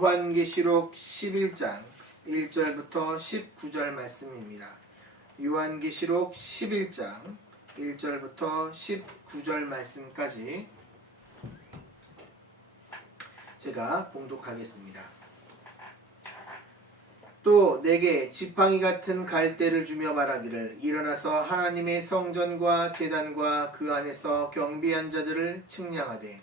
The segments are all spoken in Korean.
요한계시록 11장 1절부터 19절 말씀입니다. 요한계시록 11장 1절부터 19절 말씀까지 제가 봉독하겠습니다. 또 내게 지팡이 같은 갈대를 주며 말하기를 일어나서 하나님의 성전과 제단과 그 안에서 경비한 자들을 측량하되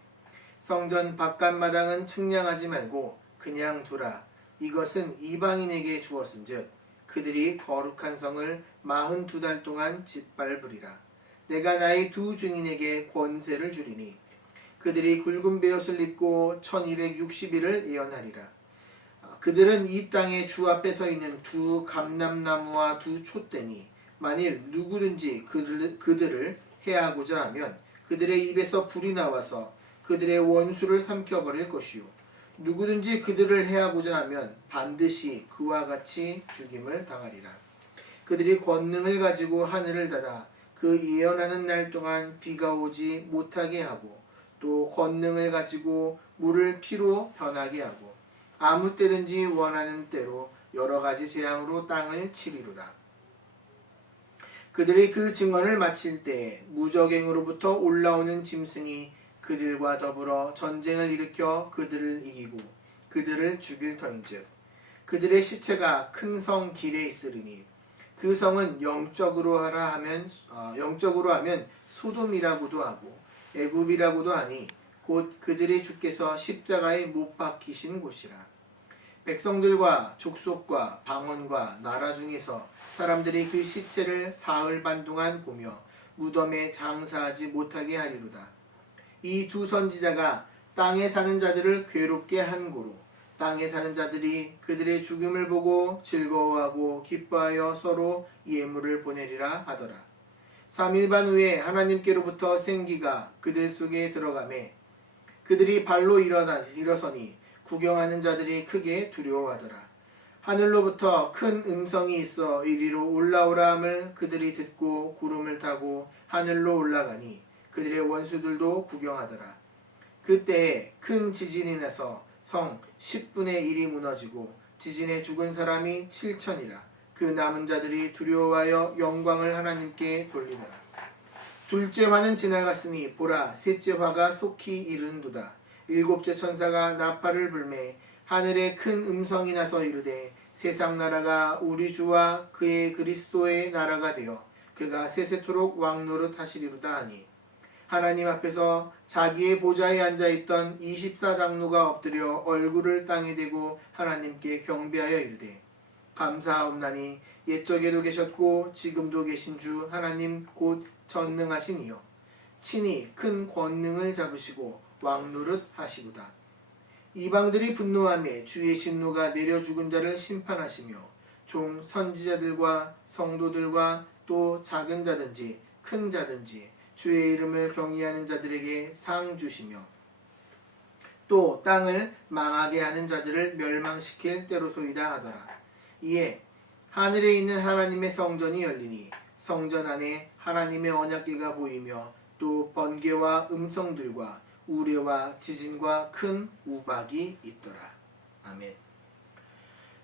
성전 바깥마당은 측량하지 말고 그냥 두라. 이것은 이방인에게 주었은즉 그들이 거룩한 성을 42달 동안 짓밟으리라. 내가 나의 두 증인에게 권세를 주리니 그들이 굵은 베옷을 입고 1260일을 예언하리라. 그들은 이 땅에 주 앞에 서 있는 두 감람나무와 두 촛대니 만일 누구든지 그들을 해하고자 하면 그들의 입에서 불이 나와서 그들의 원수를 삼켜버릴 것이요 누구든지 그들을 해하고자 하면 반드시 그와 같이 죽임을 당하리라. 그들이 권능을 가지고 하늘을 닫아 그 예언하는 날 동안 비가 오지 못하게 하고 또 권능을 가지고 물을 피로 변하게 하고 아무 때든지 원하는 때로 여러 가지 재앙으로 땅을 치리로다. 그들이 그 증언을 마칠 때에 무적행으로부터 올라오는 짐승이 그들과 더불어 전쟁을 일으켜 그들을 이기고 그들을 죽일 터인즉 그들의 시체가 큰 성 길에 있으리니 그 성은 영적으로 하면 소돔이라고도 하고 애굽이라고도 하니 곧 그들의 주께서 십자가에 못 박히신 곳이라. 백성들과 족속과 방언과 나라 중에서 사람들이 그 시체를 사흘 반 동안 보며 무덤에 장사하지 못하게 하리로다. 이 두 선지자가 땅에 사는 자들을 괴롭게 한 고로 땅에 사는 자들이 그들의 죽음을 보고 즐거워하고 기뻐하여 서로 예물을 보내리라 하더라. 3일 반 후에 하나님께로부터 생기가 그들 속에 들어가매 그들이 발로 일어서니 구경하는 자들이 크게 두려워하더라. 하늘로부터 큰 음성이 있어 이리로 올라오라 함을 그들이 듣고 구름을 타고 하늘로 올라가니 그들의 원수들도 구경하더라. 그때에 큰 지진이 나서 성 10분의 1이 무너지고 지진에 죽은 사람이 7천이라. 그 남은 자들이 두려워하여 영광을 하나님께 돌리더라. 둘째 화는 지나갔으니 보라 셋째 화가 속히 이른도다. 일곱째 천사가 나팔을 불매 하늘에 큰 음성이 나서 이르되 세상 나라가 우리 주와 그의 그리스도의 나라가 되어 그가 세세토록 왕노릇 하시리로다 하니 하나님 앞에서 자기의 보좌에 앉아있던 24장로가 엎드려 얼굴을 땅에 대고 하나님께 경배하여 이르되 감사하옵나니 옛적에도 계셨고 지금도 계신 주 하나님 곧 전능하신 이여 친히 큰 권능을 잡으시고 왕노릇 하시도다. 이방들이 분노하며 주의 진노가 내려 죽은 자를 심판하시며 종 선지자들과 성도들과 또 작은 자든지 큰 자든지 주의 이름을 경외하는 자들에게 상 주시며 또 땅을 망하게 하는 자들을 멸망시킬 때로소이다 하더라. 이에 하늘에 있는 하나님의 성전이 열리니 성전 안에 하나님의 언약궤가 보이며 또 번개와 음성들과 우레와 지진과 큰 우박이 있더라. 아멘.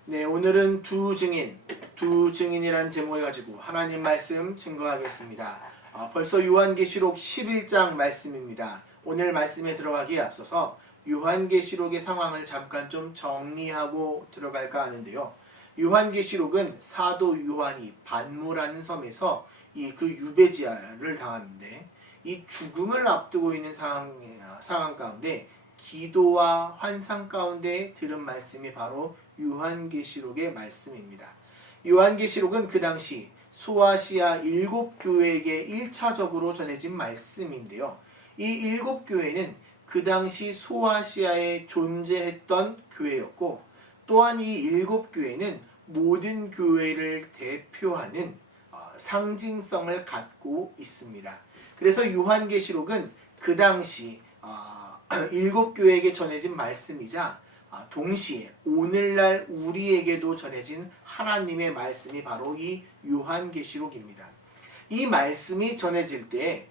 네, 오늘은 두 증인이란 제목을 가지고 하나님 말씀 증거하겠습니다. 벌써 요한계시록 11장 말씀입니다. 오늘 말씀에 들어가기에 앞서서 요한계시록의 상황을 잠깐 좀 정리하고 들어갈까 하는데요. 요한계시록은 사도 요한이 반모라는 섬에서 그 유배지하를 당하는데 이 죽음을 앞두고 있는 상황 가운데 기도와 환상 가운데 들은 말씀이 바로 요한계시록의 말씀입니다. 요한계시록은 그 당시 소아시아 7교회에게 1차적으로 전해진 말씀인데요. 이 7교회는 그 당시 소아시아에 존재했던 교회였고 또한 이 7교회는 모든 교회를 대표하는 상징성을 갖고 있습니다. 그래서 요한계시록은 그 당시 7교회에게 전해진 말씀이자 동시에 오늘날 우리에게도 전해진 하나님의 말씀이 바로 이 요한계시록입니다. 이 말씀이 전해질 때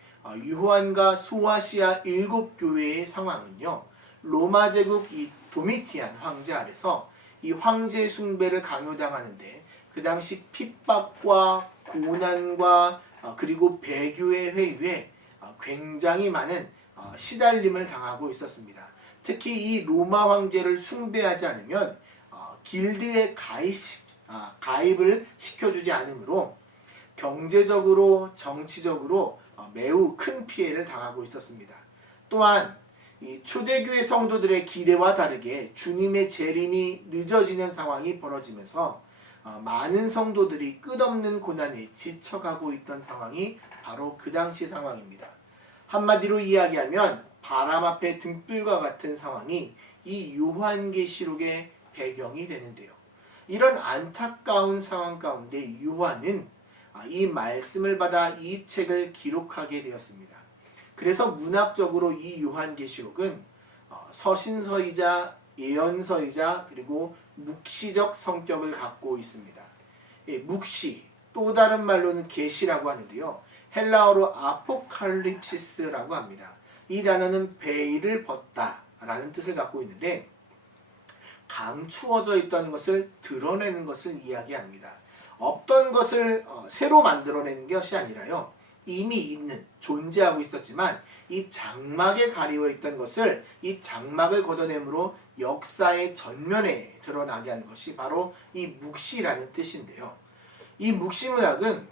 요한과 소아시아 7교회의 상황은요, 로마 제국 도미티안 황제 아래서 이 황제 숭배를 강요당하는데 그 당시 핍박과 고난과 그리고 배교의 회유에 굉장히 많은 시달림을 당하고 있었습니다. 특히 이 로마 황제를 숭배하지 않으면 길드에 가입을 시켜주지 않으므로 경제적으로 정치적으로 매우 큰 피해를 당하고 있었습니다. 또한 이 초대교회 성도들의 기대와 다르게 주님의 재림이 늦어지는 상황이 벌어지면서 많은 성도들이 끝없는 고난에 지쳐가고 있던 상황이 바로 그 당시 상황입니다. 한마디로 이야기하면 바람 앞에 등불과 같은 상황이 이 요한계시록의 배경이 되는데요. 이런 안타까운 상황 가운데 요한은 이 말씀을 받아 이 책을 기록하게 되었습니다. 그래서 문학적으로 이 요한계시록은 서신서이자 예언서이자 그리고 묵시적 성격을 갖고 있습니다. 묵시, 또 다른 말로는 계시라고 하는데요. 헬라어로 아포칼립시스라고 합니다. 이 단어는 베일을 벗다 라는 뜻을 갖고 있는데 감추어져 있던 것을 드러내는 것을 이야기합니다. 없던 것을 새로 만들어내는 것이 아니라요. 이미 있는, 존재하고 있었지만 이 장막에 가리워 있던 것을 이 장막을 걷어내므로 역사의 전면에 드러나게 하는 것이 바로 이 묵시라는 뜻인데요. 이 묵시문학은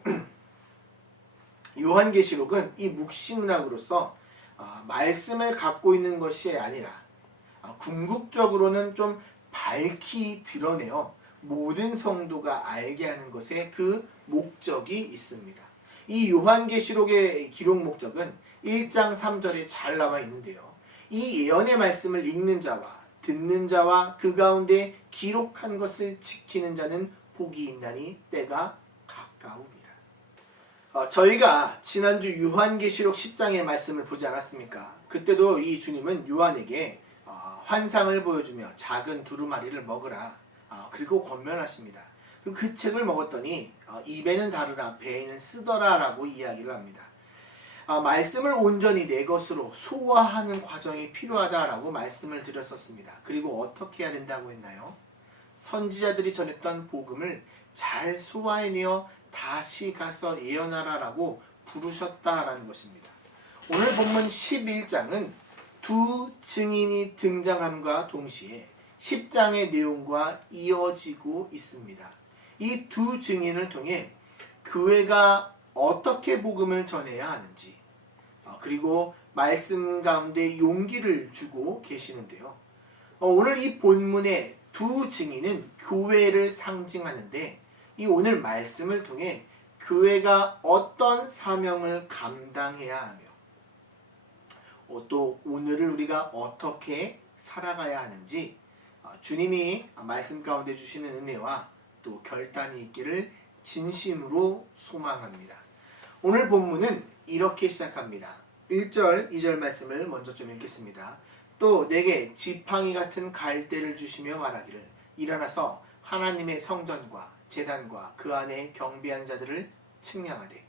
요한계시록은 이 묵시문학으로서 말씀을 갖고 있는 것이 아니라 궁극적으로는 좀 밝히 드러내어 모든 성도가 알게 하는 것에 그 목적이 있습니다. 이 요한계시록의 기록 목적은 1장 3절에 잘 나와 있는데요. 이 예언의 말씀을 읽는 자와 듣는 자와 그 가운데 기록한 것을 지키는 자는 복이 있나니 때가 가까우니라. 저희가 지난주 요한계시록 10장의 말씀을 보지 않았습니까? 그때도 이 주님은 요한에게 환상을 보여주며 작은 두루마리를 먹으라 그리고 권면하십니다. 그리고 그 책을 먹었더니 입에는 다르라 배에는 쓰더라 라고 이야기를 합니다. 말씀을 온전히 내 것으로 소화하는 과정이 필요하다라고 말씀을 드렸었습니다. 그리고 어떻게 해야 된다고 했나요? 선지자들이 전했던 복음을 잘 소화해내어 다시 가서 예언하라라고 부르셨다라는 것입니다. 오늘 본문 11장은 두 증인이 등장함과 동시에 10장의 내용과 이어지고 있습니다. 이 두 증인을 통해 교회가 어떻게 복음을 전해야 하는지 그리고 말씀 가운데 용기를 주고 계시는데요. 오늘 이 본문의 두 증인은 교회를 상징하는데 이 오늘 말씀을 통해 교회가 어떤 사명을 감당해야 하며 또 오늘을 우리가 어떻게 살아가야 하는지 주님이 말씀 가운데 주시는 은혜와 또 결단이 있기를 진심으로 소망합니다. 오늘 본문은 이렇게 시작합니다. 1절, 2절 말씀을 먼저 좀 읽겠습니다. 또 내게 지팡이 같은 갈대를 주시며 말하기를 일어나서 하나님의 성전과 제단과 그 안에 경비한 자들을 측량하되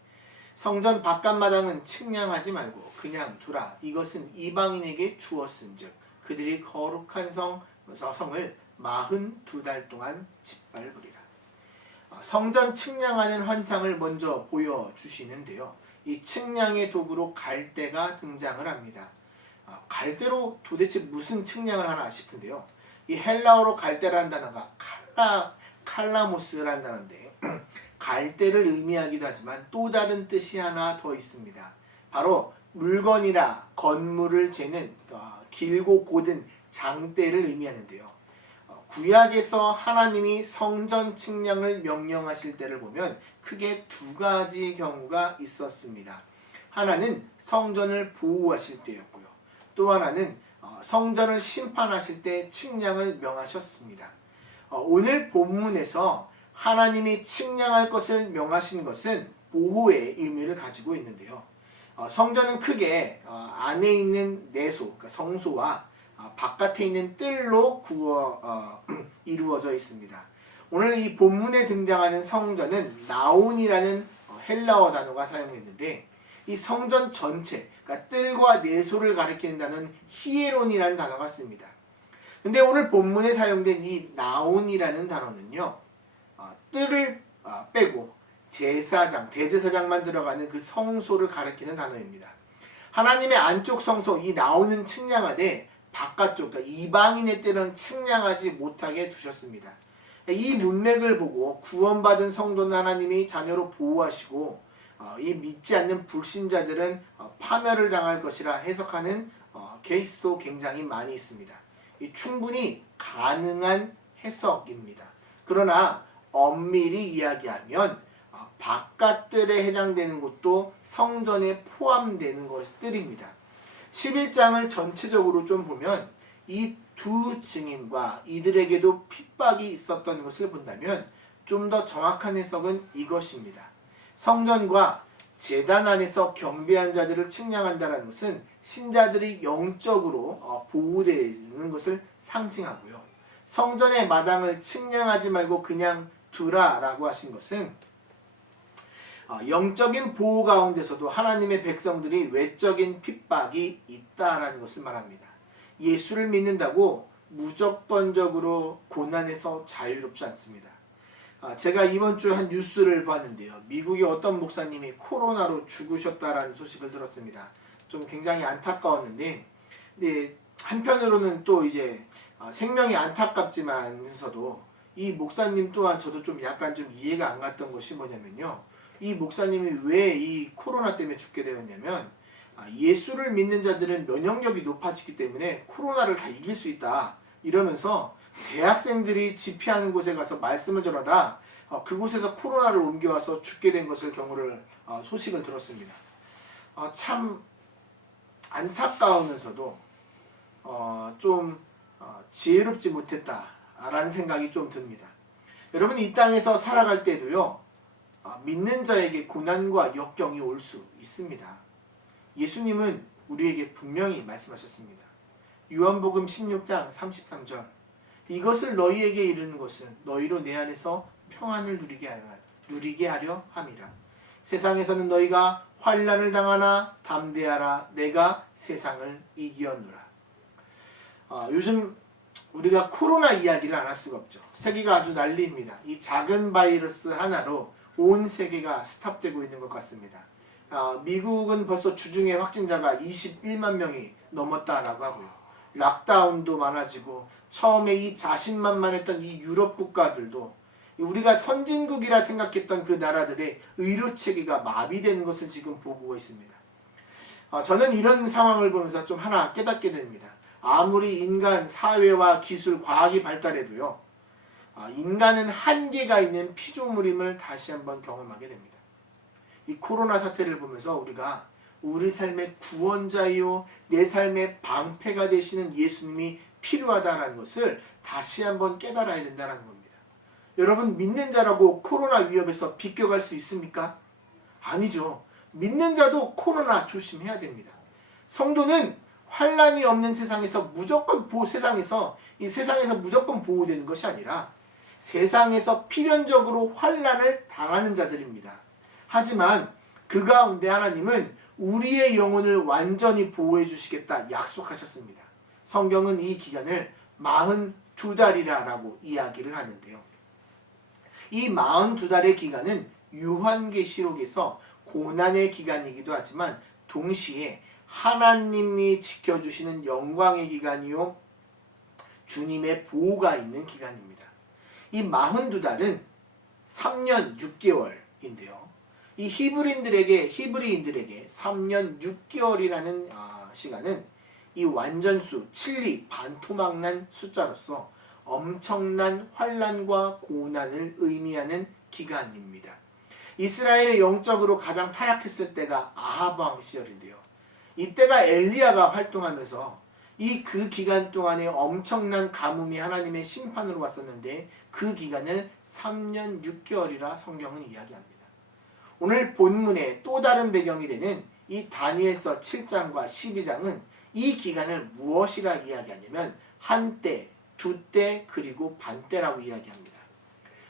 성전 바깥마당은 측량하지 말고 그냥 두라. 이것은 이방인에게 주었은즉 그들이 거룩한 성을 42달 동안 짓밟으리라. 성전 측량하는 환상을 먼저 보여주시는데요. 이 측량의 도구로 갈대가 등장을 합니다. 갈대로 도대체 무슨 측량을 하나 싶은데요. 이 헬라어로 갈대라는 단어가 칼라모스라는 단어인데 갈대를 의미하기도 하지만 또 다른 뜻이 하나 더 있습니다. 바로 물건이나 건물을 재는 길고 곧은 장대를 의미하는데요. 구약에서 하나님이 성전 측량을 명령하실 때를 보면 크게 두 가지 경우가 있었습니다. 하나는 성전을 보호하실 때였고요. 또 하나는 성전을 심판하실 때 측량을 명하셨습니다. 오늘 본문에서 하나님이 측량할 것을 명하신 것은 보호의 의미를 가지고 있는데요. 성전은 크게 안에 있는 내소, 그러니까 성소와 바깥에 있는 뜰로 이루어져 있습니다. 오늘 이 본문에 등장하는 성전은 나온이라는 헬라어 단어가 사용했는데 이 성전 전체, 그러니까 뜰과 내소를 가리키는 단어는 히에론이라는 단어가 씁니다. 근데 오늘 본문에 사용된 이 나온이라는 단어는요, 뜰을 빼고 제사장, 대제사장만 들어가는 그 성소를 가리키는 단어입니다. 하나님의 안쪽 성소, 이 나온은 측량하되 바깥쪽, 그러니까 이방인의 뜰은 측량하지 못하게 두셨습니다. 이 문맥을 보고 구원받은 성도는 하나님이 자녀로 보호하시고 이 믿지 않는 불신자들은 파멸을 당할 것이라 해석하는 케이스도 굉장히 많이 있습니다. 충분히 가능한 해석입니다. 그러나 엄밀히 이야기하면 바깥뜰에 해당되는 곳도 성전에 포함되는 것들입니다. 11장을 전체적으로 좀 보면 이 두 증인과 이들에게도 핍박이 있었던 것을 본다면 좀 더 정확한 해석은 이것입니다. 성전과 제단 안에서 경배한 자들을 측량한다는 것은 신자들이 영적으로 보호되는 것을 상징하고요. 성전의 마당을 측량하지 말고 그냥 두라라고 하신 것은 영적인 보호 가운데서도 하나님의 백성들이 외적인 핍박이 있다라는 것을 말합니다. 예수를 믿는다고 무조건적으로 고난에서 자유롭지 않습니다. 제가 이번 주 한 뉴스를 봤는데요. 미국의 어떤 목사님이 코로나로 죽으셨다라는 소식을 들었습니다. 좀 굉장히 안타까웠는데, 근데 한편으로는 또 이제 생명이 안타깝지만서도 이 목사님 또한 저도 좀 약간 좀 이해가 안 갔던 것이 뭐냐면요. 이 목사님이 왜 이 코로나 때문에 죽게 되었냐면 예수를 믿는 자들은 면역력이 높아지기 때문에 코로나를 다 이길 수 있다 이러면서 대학생들이 집회하는 곳에 가서 말씀을 전하다 그곳에서 코로나를 옮겨와서 죽게 된 것을 소식을 들었습니다. 참 안타까우면서도 좀 지혜롭지 못했다라는 생각이 좀 듭니다. 여러분 이 땅에서 살아갈 때도요. 믿는 자에게 고난과 역경이 올 수 있습니다. 예수님은 우리에게 분명히 말씀하셨습니다. 요한복음 16장 33절 이것을 너희에게 이르는 것은 너희로 내 안에서 평안을 누리게 하려 함이라. 세상에서는 너희가 환난을 당하나 담대하라 내가 세상을 이기었노라. 요즘 우리가 코로나 이야기를 안 할 수가 없죠. 세계가 아주 난리입니다. 이 작은 바이러스 하나로 온 세계가 스탑되고 있는 것 같습니다. 미국은 벌써 주중에 확진자가 21만 명이 넘었다라고 하고요. 락다운도 많아지고 처음에 이 자신만만했던 이 유럽 국가들도 우리가 선진국이라 생각했던 그 나라들의 의료체계가 마비되는 것을 지금 보고 있습니다. 저는 이런 상황을 보면서 좀 하나 깨닫게 됩니다. 아무리 인간, 사회와 기술, 과학이 발달해도요. 인간은 한계가 있는 피조물임을 다시 한번 경험하게 됩니다. 이 코로나 사태를 보면서 우리가 우리 삶의 구원자이요 내 삶의 방패가 되시는 예수님이 필요하다는 것을 다시 한번 깨달아야 된다는 겁니다. 여러분 믿는 자라고 코로나 위협에서 비껴갈 수 있습니까? 아니죠. 믿는 자도 코로나 조심해야 됩니다. 성도는 환난이 없는 세상에서 무조건 무조건 보호되는 것이 아니라 세상에서 필연적으로 환난을 당하는 자들입니다. 하지만 그 가운데 하나님은 우리의 영혼을 완전히 보호해 주시겠다 약속하셨습니다. 성경은 이 기간을 42달이라고 이야기를 하는데요. 이 42달의 기간은 요한계시록에서 고난의 기간이기도 하지만 동시에 하나님이 지켜주시는 영광의 기간이요 주님의 보호가 있는 기간입니다. 이 42달은 3년 6개월인데요. 이 히브리인들에게 3년 6개월이라는 시간은 이 완전수, 칠리, 반토막난 숫자로서 엄청난 환난과 고난을 의미하는 기간입니다. 이스라엘의 영적으로 가장 타락했을 때가 아합 왕 시절인데요. 이때가 엘리야가 활동하면서 그 기간 동안에 엄청난 가뭄이 하나님의 심판으로 왔었는데 그 기간을 3년 6개월이라 성경은 이야기합니다. 오늘 본문의 또 다른 배경이 되는 이 다니엘서 7장과 12장은 이 기간을 무엇이라 이야기하냐면 한때, 두때, 그리고 반때라고 이야기합니다.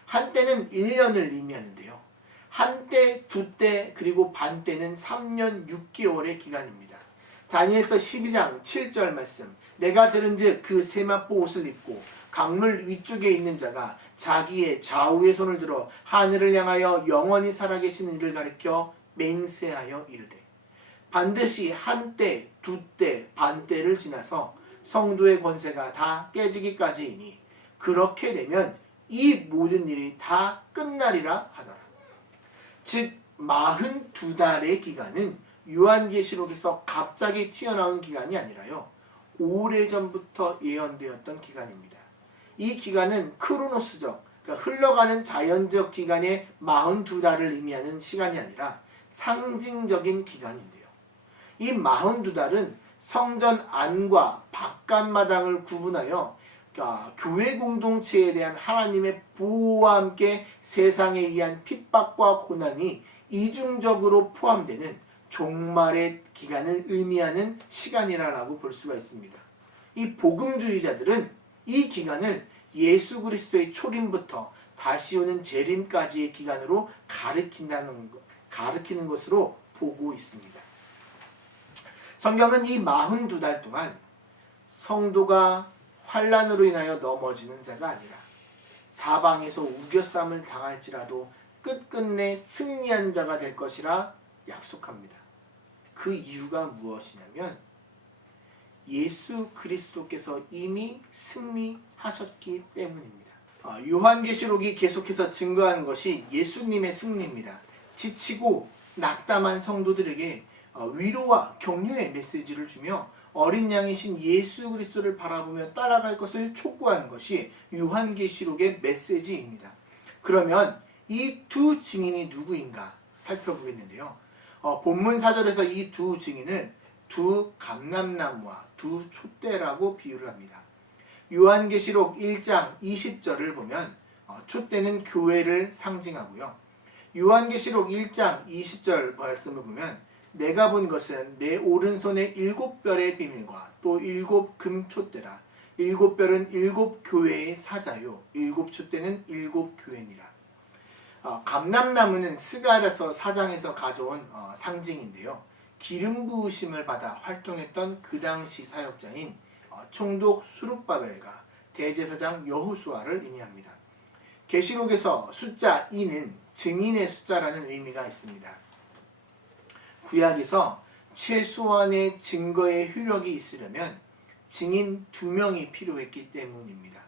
한때는 1년을 의미하는데요. 한때, 두때, 그리고 반때는 3년 6개월의 기간입니다. 다니엘서 12장 7절 말씀. 내가 들은즉 그 세마포 옷을 입고 강물 위쪽에 있는 자가 자기의 좌우의 손을 들어 하늘을 향하여 영원히 살아계신 이를 가리켜 맹세하여 이르되 반드시 한때, 두때, 반때를 지나서 성도의 권세가 다 깨지기까지이니 그렇게 되면 이 모든 일이 다 끝나리라 하더라. 즉 42달의 기간은 요한계시록에서 갑자기 튀어나온 기간이 아니라요, 오래전부터 예언되었던 기간입니다. 이 기간은 크로노스적, 그러니까 흘러가는 자연적 기간의 42달을 의미하는 시간이 아니라 상징적인 기간인데요. 이 42달은 성전 안과 바깥마당을 구분하여 교회 공동체에 대한 하나님의 보호와 함께 세상에 의한 핍박과 고난이 이중적으로 포함되는 종말의 기간을 의미하는 시간이라고 볼 수가 있습니다. 이 복음주의자들은 이 기간을 예수 그리스도의 초림부터 다시 오는 재림까지의 기간으로 가리키는 것으로 보고 있습니다. 성경은 이 42달 동안 성도가 환난으로 인하여 넘어지는 자가 아니라 사방에서 우겨쌈을 당할지라도 끝끝내 승리하는 자가 될 것이라 약속합니다. 그 이유가 무엇이냐면 예수 그리스도께서 이미 승리하셨기 때문입니다. 요한계시록이 계속해서 증거하는 것이 예수님의 승리입니다. 지치고 낙담한 성도들에게 위로와 격려의 메시지를 주며 어린 양이신 예수 그리스도를 바라보며 따라갈 것을 촉구하는 것이 요한계시록의 메시지입니다. 그러면 이 두 증인이 누구인가 살펴보겠는데요. 본문 4절에서 이 두 증인을 두 감람나무와 두 촛대라고 비유를 합니다. 요한계시록 1장 20절을 보면 촛대는 교회를 상징하고요. 요한계시록 1장 20절 말씀을 보면 내가 본 것은 내 오른손에 7별의 비밀과 또 7 금촛대라. 7별은 7 교회의 사자요 7 촛대는 7 교회니라. 감람나무는 스가랴서 4장에서 가져온 상징인데요. 기름 부으심을 받아 활동했던 그 당시 사역자인 총독 수룹바벨과 대제사장 여호수아를 의미합니다. 계시록에서 숫자 2는 증인의 숫자라는 의미가 있습니다. 구약에서 최소한의 증거의 효력이 있으려면 증인 2명이 필요했기 때문입니다.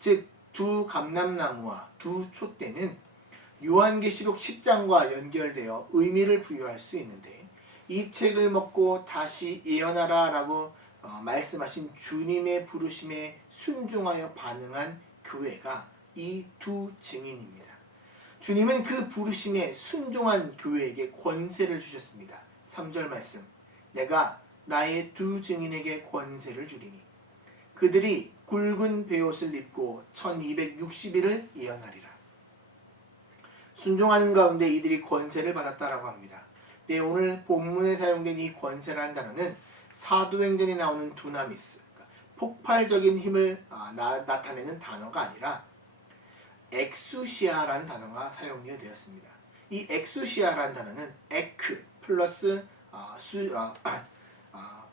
즉 두 감람나무와 두 촛대는 요한계시록 10장과 연결되어 의미를 부여할 수 있는데 이 책을 먹고 다시 예언하라 라고 말씀하신 주님의 부르심에 순종하여 반응한 교회가 이 두 증인입니다. 주님은 그 부르심에 순종한 교회에게 권세를 주셨습니다. 3절 말씀, 내가 나의 두 증인에게 권세를 주리니 그들이 굵은 베옷을 입고 1260일을 예언하리라. 순종하는 가운데 이들이 권세를 받았다라고 합니다. 네, 오늘 본문에 사용된 이 권세라는 단어는 사도행전에 나오는 두나미스, 그러니까 폭발적인 힘을 나타내는 단어가 아니라 엑수시아라는 단어가 사용되었습니다. 이 엑수시아라는 단어는 에크 플러스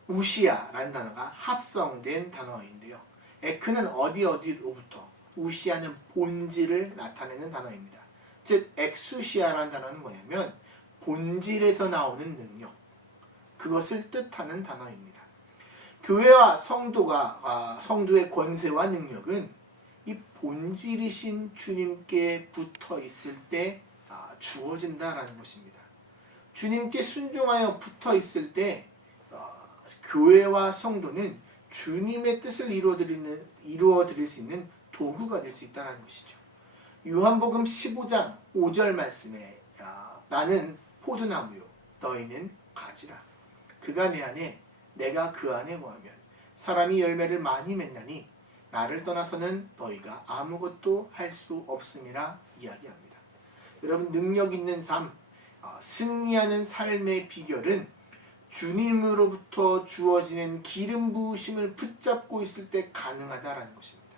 우시아라는 단어가 합성된 단어인데요. 에크는 어디로부터, 우시아는 본질을 나타내는 단어입니다. 즉 엑수시아라는 단어는 뭐냐면 본질에서 나오는 능력, 그것을 뜻하는 단어입니다. 교회와 성도의 권세와 능력은 이 본질이신 주님께 붙어 있을 때 주어진다라는 것입니다. 주님께 순종하여 붙어 있을 때 교회와 성도는 주님의 뜻을 이루어드릴 수 있는 도구가 될 수 있다는 것이죠. 요한복음 15장 5절 말씀에 나는 포도나무요 너희는 가지라. 그가 내 안에 내가 그 안에 거하면 사람이 열매를 많이 맺나니 나를 떠나서는 너희가 아무것도 할 수 없음이라 이야기합니다. 여러분, 능력 있는 삶, 승리하는 삶의 비결은 주님으로부터 주어지는 기름 부으심을 붙잡고 있을 때 가능하다라는 것입니다.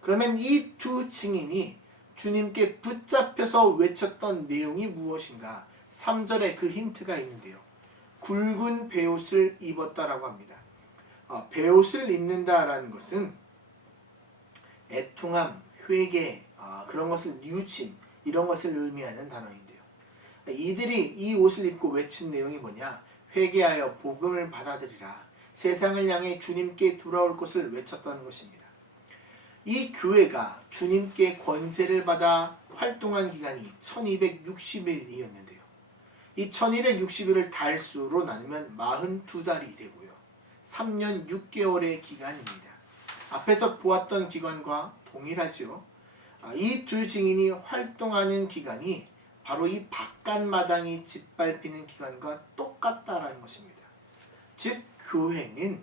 그러면 이 두 증인이 주님께 붙잡혀서 외쳤던 내용이 무엇인가? 3절에 그 힌트가 있는데요. 굵은 베옷을 입었다라고 합니다. 베옷을 입는다라는 것은 애통함, 회개, 그런 것을 뉘우침, 이런 것을 의미하는 단어인데요. 이들이 이 옷을 입고 외친 내용이 뭐냐? 회개하여 복음을 받아들이라. 세상을 향해 주님께 돌아올 것을 외쳤다는 것입니다. 이 교회가 주님께 권세를 받아 활동한 기간이 1260일이었는데요. 이 1260일을 달수로 나누면 42달이 되고요. 3년 6개월의 기간입니다. 앞에서 보았던 기간과 동일하죠. 이 두 증인이 활동하는 기간이 바로 이 바깥마당이 짓밟히는 기간과 똑같다라는 것입니다. 즉 교회는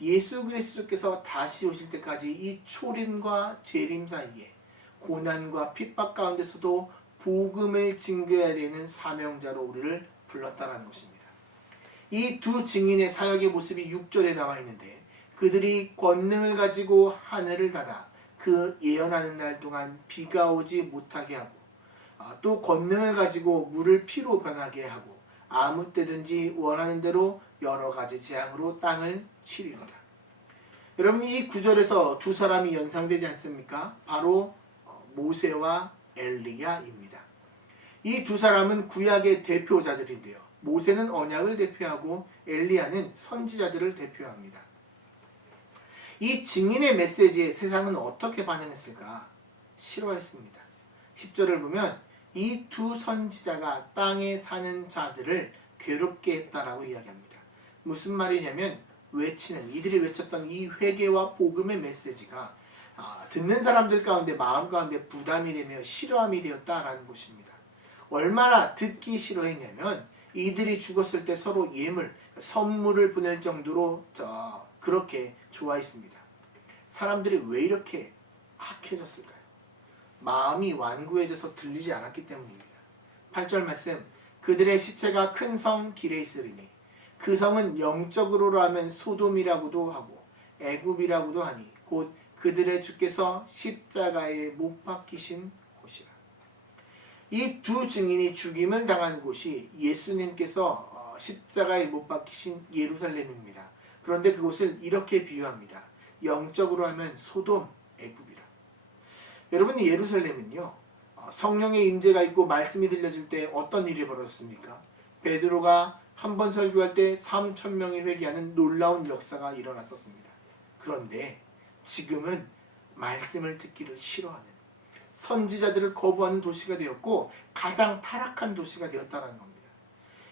예수 그리스도께서 다시 오실 때까지 이 초림과 재림 사이에 고난과 핍박 가운데서도 복음을 증거해야 되는 사명자로 우리를 불렀다라는 것입니다. 이 두 증인의 사역의 모습이 6절에 나와 있는데 그들이 권능을 가지고 하늘을 닫아 그 예언하는 날 동안 비가 오지 못하게 하고 또 권능을 가지고 물을 피로 변하게 하고 아무 때든지 원하는 대로 여러 가지 재앙으로 땅을 치리로다. 여러분 이 구절에서 두 사람이 연상되지 않습니까? 바로 모세와 엘리야입니다. 이 두 사람은 구약의 대표자들인데요. 모세는 언약을 대표하고 엘리야는 선지자들을 대표합니다. 이 증인의 메시지에 세상은 어떻게 반응했을까? 싫어했습니다. 10절을 보면 이 두 선지자가 땅에 사는 자들을 괴롭게 했다라고 이야기합니다. 무슨 말이냐면 이들이 외쳤던 이 회개와 복음의 메시지가 듣는 사람들 가운데 마음 가운데 부담이 되며 싫어함이 되었다라는 것입니다. 얼마나 듣기 싫어했냐면 이들이 죽었을 때 서로 선물을 보낼 정도로 그렇게 좋아했습니다. 사람들이 왜 이렇게 악해졌을까요? 마음이 완고해져서 들리지 않았기 때문입니다. 8절 말씀, 그들의 시체가 큰 성 길에 있으리니 그 성은 영적으로 하면 소돔이라고도 하고 애굽이라고도 하니 곧 그들의 주께서 십자가에 못 박히신 곳이라. 이 두 증인이 죽임을 당한 곳이 예수님께서 십자가에 못 박히신 예루살렘입니다. 그런데 그곳을 이렇게 비유합니다. 영적으로 하면 소돔, 애굽이라. 여러분 예루살렘은요 성령의 임재가 있고 말씀이 들려질 때 어떤 일이 벌어졌습니까? 베드로가 한 번 설교할 때 3,000명이 회개하는 놀라운 역사가 일어났었습니다. 그런데 지금은 말씀을 듣기를 싫어하는 선지자들을 거부하는 도시가 되었고 가장 타락한 도시가 되었다는 겁니다.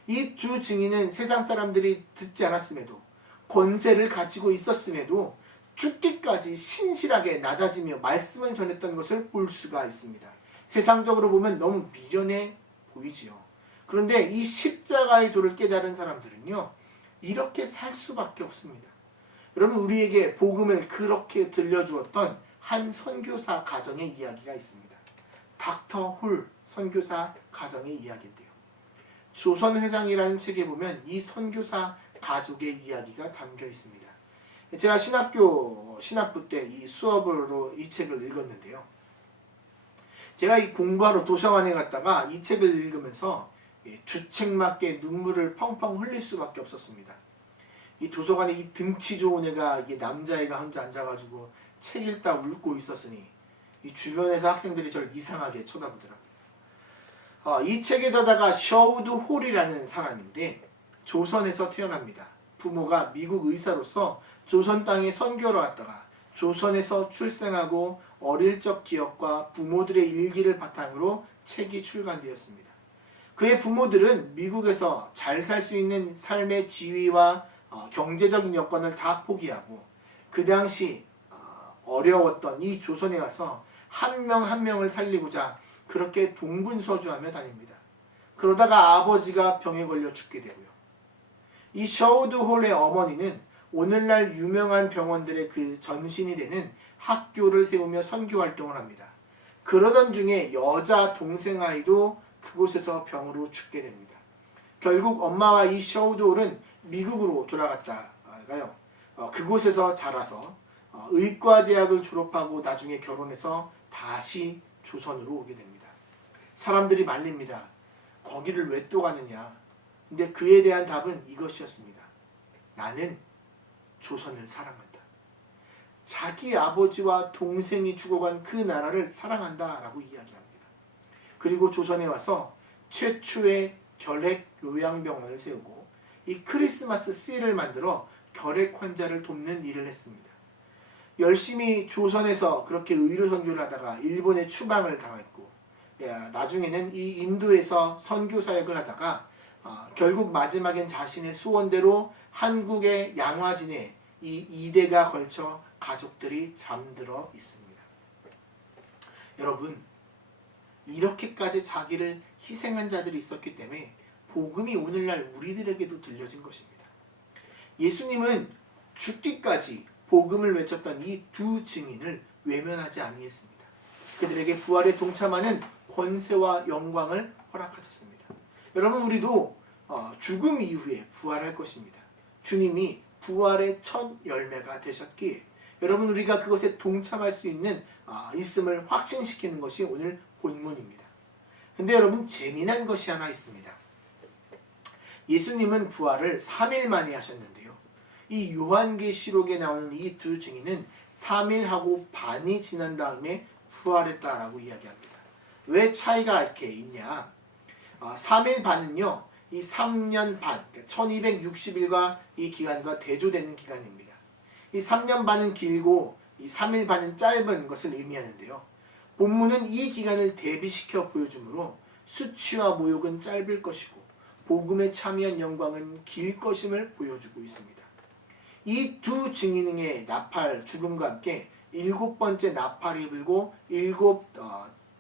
이 두 증인은 세상 사람들이 듣지 않았음에도 권세를 가지고 있었음에도 죽기까지 신실하게 낮아지며 말씀을 전했던 것을 볼 수가 있습니다. 세상적으로 보면 너무 미련해 보이지요. 그런데 이 십자가의 도를 깨달은 사람들은요 이렇게 살 수밖에 없습니다. 여러분 우리에게 복음을 그렇게 들려주었던 한 선교사 가정의 이야기가 있습니다. 닥터 홀 선교사 가정의 이야기인데요. 조선회상이라는 책에 보면 이 선교사 가족의 이야기가 담겨 있습니다. 제가 신학부 때 이 수업으로 이 책을 읽었는데요. 제가 이 공부하러 도서관에 갔다가 이 책을 읽으면서 주책맞게 눈물을 펑펑 흘릴 수밖에 없었습니다. 이 도서관에 이 등치 좋은 애가 이게 남자애가 혼자 앉아가지고 책 읽다 울고 있었으니 이 주변에서 학생들이 저를 이상하게 쳐다보더라고요. 이 책의 저자가 셔우드 홀이라는 사람인데 조선에서 태어납니다. 부모가 미국 의사로서 조선 땅에 선교로 갔다가 조선에서 출생하고 어릴 적 기억과 부모들의 일기를 바탕으로 책이 출간되었습니다. 그의 부모들은 미국에서 잘 살 수 있는 삶의 지위와 경제적인 여건을 다 포기하고 그 당시 어려웠던 이 조선에 와서 한 명 한 명을 살리고자 그렇게 동분서주하며 다닙니다. 그러다가 아버지가 병에 걸려 죽게 되고요. 이 셔우드 홀의 어머니는 오늘날 유명한 병원들의 그 전신이 되는 학교를 세우며 선교 활동을 합니다. 그러던 중에 여자 동생 아이도 그곳에서 병으로 죽게 됩니다. 결국 엄마와 이 셔우드 홀은 미국으로 돌아갔다가요. 그곳에서 자라서 의과대학을 졸업하고 나중에 결혼해서 다시 조선으로 오게 됩니다. 사람들이 말립니다. 거기를 왜 또 가느냐? 근데 그에 대한 답은 이것이었습니다. 나는 조선을 사랑한다. 자기 아버지와 동생이 죽어간 그 나라를 사랑한다 라고 이야기합니다. 그리고 조선에 와서 최초의 결핵 요양병원을 세우고 이 크리스마스 씨를 만들어 결핵 환자를 돕는 일을 했습니다. 열심히 조선에서 그렇게 의료 선교를 하다가 일본에 추방을 당했고, 나중에는 이 인도에서 선교 사역을 하다가 결국 마지막엔 자신의 소원대로 한국의 양화진에 이 2대가 걸쳐 가족들이 잠들어 있습니다. 여러분, 이렇게까지 자기를 희생한 자들이 있었기 때문에 복음이 오늘날 우리들에게도 들려진 것입니다. 예수님은 죽기까지 복음을 외쳤던 이 두 증인을 외면하지 아니했습니다. 그들에게 부활에 동참하는 권세와 영광을 허락하셨습니다. 여러분, 우리도 죽음 이후에 부활할 것입니다. 주님이 부활의 첫 열매가 되셨기에 여러분, 우리가 그것에 동참할 수 있음을 확신시키는 것이 오늘 본문입니다. 근데 여러분, 재미난 것이 하나 있습니다. 예수님은 부활을 3일 만에 하셨는데요. 이 요한계시록에 나오는 이 두 증인은 3일하고 반이 지난 다음에 부활했다라고 이야기합니다. 왜 차이가 이렇게 있냐? 3일 반은요, 이 3년 반, 1260일과 이 기간과 대조되는 기간입니다. 이 3년 반은 길고 이 3일 반은 짧은 것을 의미하는데요. 본문은 이 기간을 대비시켜 보여주므로 수치와 모욕은 짧을 것이고 복음에 참여한 영광은 길 것임을 보여주고 있습니다. 이 두 증인의 나팔 죽음과 함께 7번째 나팔이 불고 7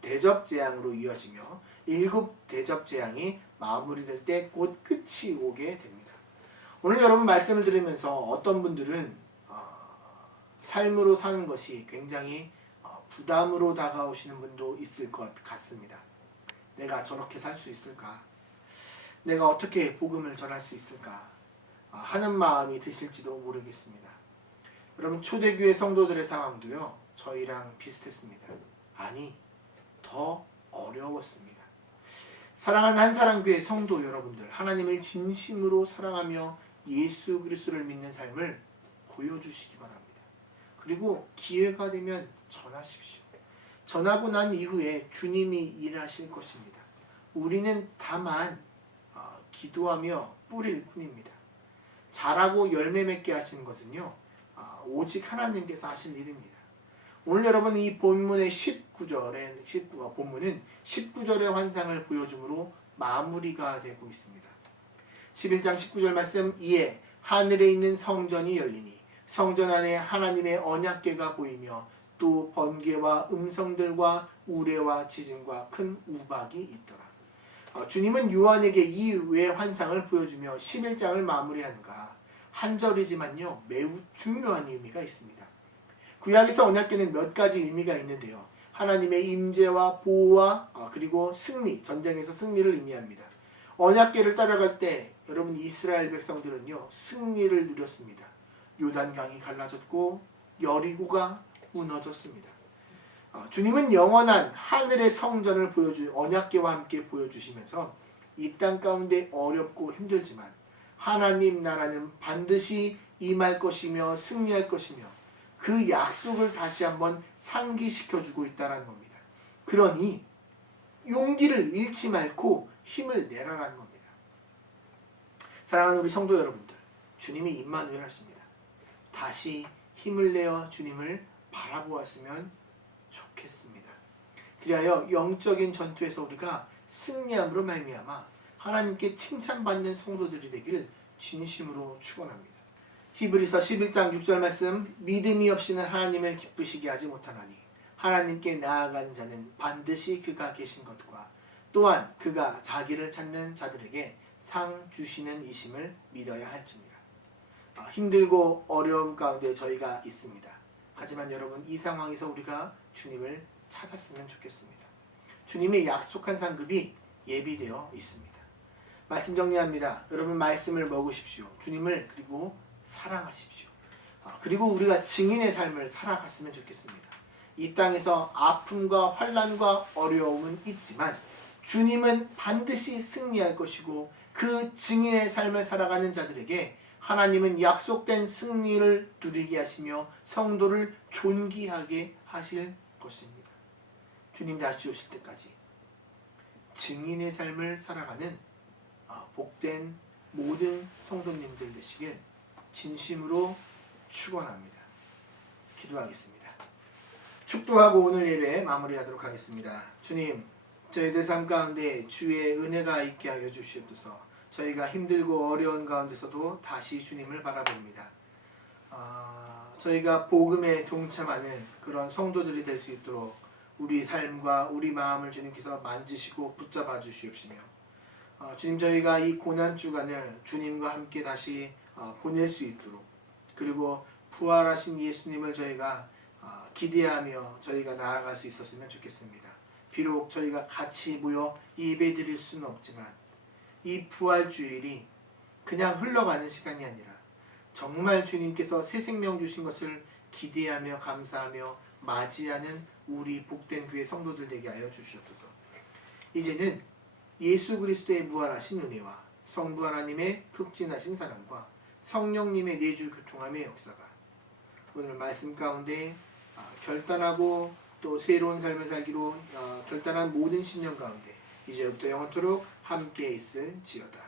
대접재앙으로 이어지며 7 대접재앙이 마무리될 때 곧 끝이 오게 됩니다. 오늘 여러분 말씀을 들으면서 어떤 분들은 삶으로 사는 것이 굉장히 부담으로 다가오시는 분도 있을 것 같습니다. 내가 저렇게 살 수 있을까? 내가 어떻게 복음을 전할 수 있을까? 하는 마음이 드실지도 모르겠습니다. 여러분, 초대교회 성도들의 상황도요, 저희랑 비슷했습니다. 아니, 더 어려웠습니다. 사랑하는 한사랑교회 성도 여러분들, 하나님을 진심으로 사랑하며 예수 그리스도를 믿는 삶을 보여주시기 바랍니다. 그리고 기회가 되면 전하십시오. 전하고 난 이후에 주님이 일하실 것입니다. 우리는 다만 기도하며 뿌릴 뿐입니다. 자라고 열매 맺게 하시는 것은요, 오직 하나님께서 하실 일입니다. 오늘 여러분, 이 본문의 19절은 19절의 환상을 보여주므로 마무리가 되고 있습니다. 11장 19절 말씀, 이에 하늘에 있는 성전이 열리니 성전 안에 하나님의 언약궤가 보이며 또 번개와 음성들과 우레와 지진과 큰 우박이 있더라. 주님은 요한에게 이 외의 환상을 보여주며 11장을 마무리하는가 한 절이지만요, 매우 중요한 의미가 있습니다. 구약에서 언약궤는 몇 가지 의미가 있는데요. 하나님의 임재와 보호와 그리고 승리, 전쟁에서 승리를 의미합니다. 언약궤를 따라갈 때 여러분, 이스라엘 백성들은요, 승리를 누렸습니다. 요단강이 갈라졌고 여리고가 무너졌습니다. 주님은 영원한 하늘의 성전을 언약궤와 함께 보여주시면서 이 땅 가운데 어렵고 힘들지만 하나님 나라는 반드시 임할 것이며 승리할 것이며 그 약속을 다시 한번 상기시켜주고 있다는 겁니다. 그러니 용기를 잃지 말고 힘을 내라라는 겁니다. 사랑하는 우리 성도 여러분들, 주님이 임마누엘 하십니다. 다시 힘을 내어 주님을 바라보았으면 좋겠습니다. 그리하여 영적인 전투에서 우리가 승리함으로 말미암아 하나님께 칭찬받는 성도들이 되기를 진심으로 축원합니다. 히브리서 11장 6절 말씀, 믿음이 없이는 하나님을 기쁘시게 하지 못하나니 하나님께 나아가는 자는 반드시 그가 계신 것과 또한 그가 자기를 찾는 자들에게 상 주시는 이심을 믿어야 할지니라. 힘들고 어려움 가운데 저희가 있습니다. 하지만 여러분, 이 상황에서 우리가 주님을 찾았으면 좋겠습니다. 주님의 약속한 상급이 예비되어 있습니다. 말씀 정리합니다. 여러분, 말씀을 먹으십시오. 주님을 그리고 사랑하십시오. 그리고 우리가 증인의 삶을 살아갔으면 좋겠습니다. 이 땅에서 아픔과 환난과 어려움은 있지만 주님은 반드시 승리할 것이고 그 증인의 삶을 살아가는 자들에게 하나님은 약속된 승리를 누리게 하시며 성도를 존귀하게 하실 것입니다. 주님 다시 오실 때까지 증인의 삶을 살아가는 복된 모든 성도님들 되시길 진심으로 축원합니다. 기도하겠습니다. 축도하고 오늘 예배 마무리하도록 하겠습니다. 주님, 저희들 삶 가운데 주의 은혜가 있게 하여 주시옵소서. 저희가 힘들고 어려운 가운데서도 다시 주님을 바라봅니다. 저희가 복음에 동참하는 그런 성도들이 될 수 있도록 우리 삶과 우리 마음을 주님께서 만지시고 붙잡아 주시옵시며 주님, 저희가 이 고난 주간을 주님과 함께 다시 보낼 수 있도록, 그리고 부활하신 예수님을 저희가 기대하며 저희가 나아갈 수 있었으면 좋겠습니다. 비록 저희가 같이 모여 예배드릴 수는 없지만 이 부활주일이 그냥 흘러가는 시간이 아니라 정말 주님께서 새 생명 주신 것을 기대하며 감사하며 맞이하는 우리 복된 교회 성도들 되게 하여 주시옵소서. 이제는 예수 그리스도의 부활하신 은혜와 성부 하나님의 극진하신 사랑과 성령님의 내주 교통함의 역사가 오늘 말씀 가운데 결단하고 또 새로운 삶을 살기로 결단한 모든 신령 가운데 이제부터 영원토록 함께 있을지어다.